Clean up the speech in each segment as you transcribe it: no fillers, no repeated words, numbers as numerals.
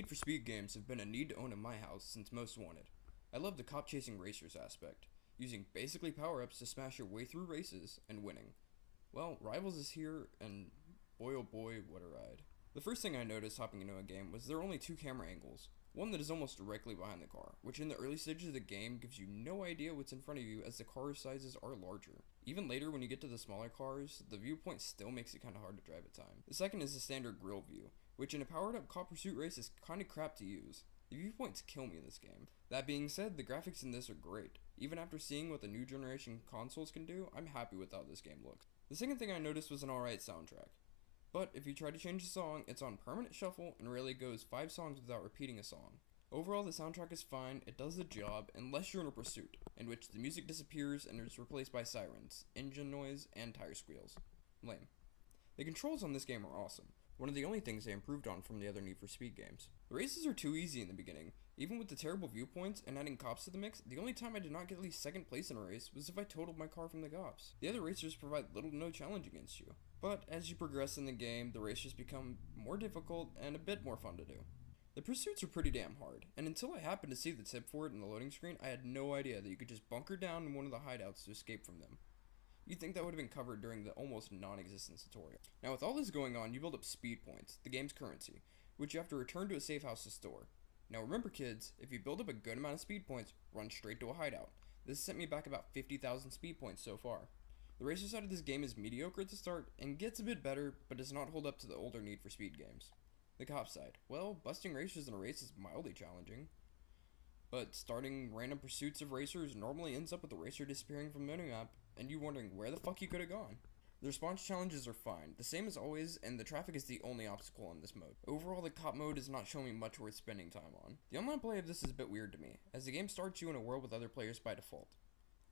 Need for Speed games have been a need to own in my house since Most Wanted. I love the cop chasing racers aspect, using basically power-ups to smash your way through races and winning. Well, Rivals is here, and boy oh boy, what a ride. The first thing I noticed hopping into a game was there are only two camera angles, one that is almost directly behind the car, which in the early stages of the game gives you no idea what's in front of you as the car sizes are larger. Even later when you get to the smaller cars, the viewpoint still makes it kinda hard to drive at times. The second is the standard grill view, which in a powered up cop pursuit race is kinda crap to use. The viewpoints kill me in this game. That being said, the graphics in this are great. Even after seeing what the new generation consoles can do, I'm happy with how this game looks. The second thing I noticed was an alright soundtrack. But if you try to change the song, it's on permanent shuffle and rarely goes 5 songs without repeating a song. Overall, the soundtrack is fine, it does the job, unless you're in a pursuit, in which the music disappears and is replaced by sirens, engine noise, and tire squeals. Lame. The controls on this game are awesome, one of the only things they improved on from the other Need for Speed games. The races are too easy in the beginning. Even with the terrible viewpoints and adding cops to the mix, the only time I did not get at least second place in a race was if I totaled my car from the cops. The other racers provide little to no challenge against you. But as you progress in the game, the races become more difficult and a bit more fun to do. The pursuits are pretty damn hard, and until I happened to see the tip for it in the loading screen, I had no idea that you could just bunker down in one of the hideouts to escape from them. You'd think that would have been covered during the almost non-existent tutorial. Now with all this going on, you build up speed points, the game's currency, which you have to return to a safe house to store. Now remember kids, if you build up a good amount of speed points, run straight to a hideout. This sent me back about 50,000 speed points so far. The racer side of this game is mediocre at the start, and gets a bit better, but does not hold up to the older Need for Speed games. The cop side, well, busting racers in a race is mildly challenging. But starting random pursuits of racers normally ends up with the racer disappearing from the minimap, and you wondering where the fuck you could have gone. The response challenges are fine, the same as always, and the traffic is the only obstacle in this mode. Overall, the cop mode is not showing me much worth spending time on. The online play of this is a bit weird to me, as the game starts you in a world with other players by default.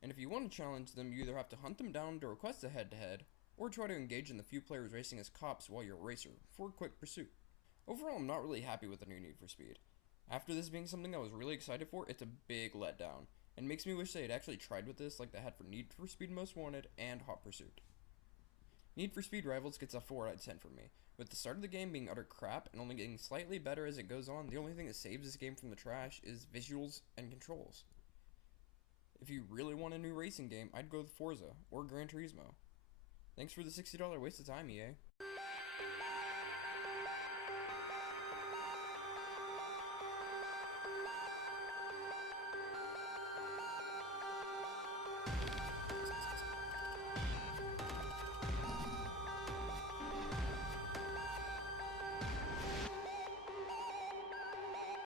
And if you want to challenge them, you either have to hunt them down to request a head-to-head, or try to engage in the few players racing as cops while you're a racer, for a quick pursuit. Overall, I'm not really happy with the new Need for Speed. After this being something I was really excited for, it's a big letdown, and makes me wish they had actually tried with this like they had for Need for Speed Most Wanted and Hot Pursuit. Need for Speed Rivals gets a 4 out of 10 from me, with the start of the game being utter crap and only getting slightly better as it goes on. The only thing that saves this game from the trash is visuals and controls. If you really want a new racing game, I'd go with Forza or Gran Turismo. Thanks for the $60 waste of time, EA.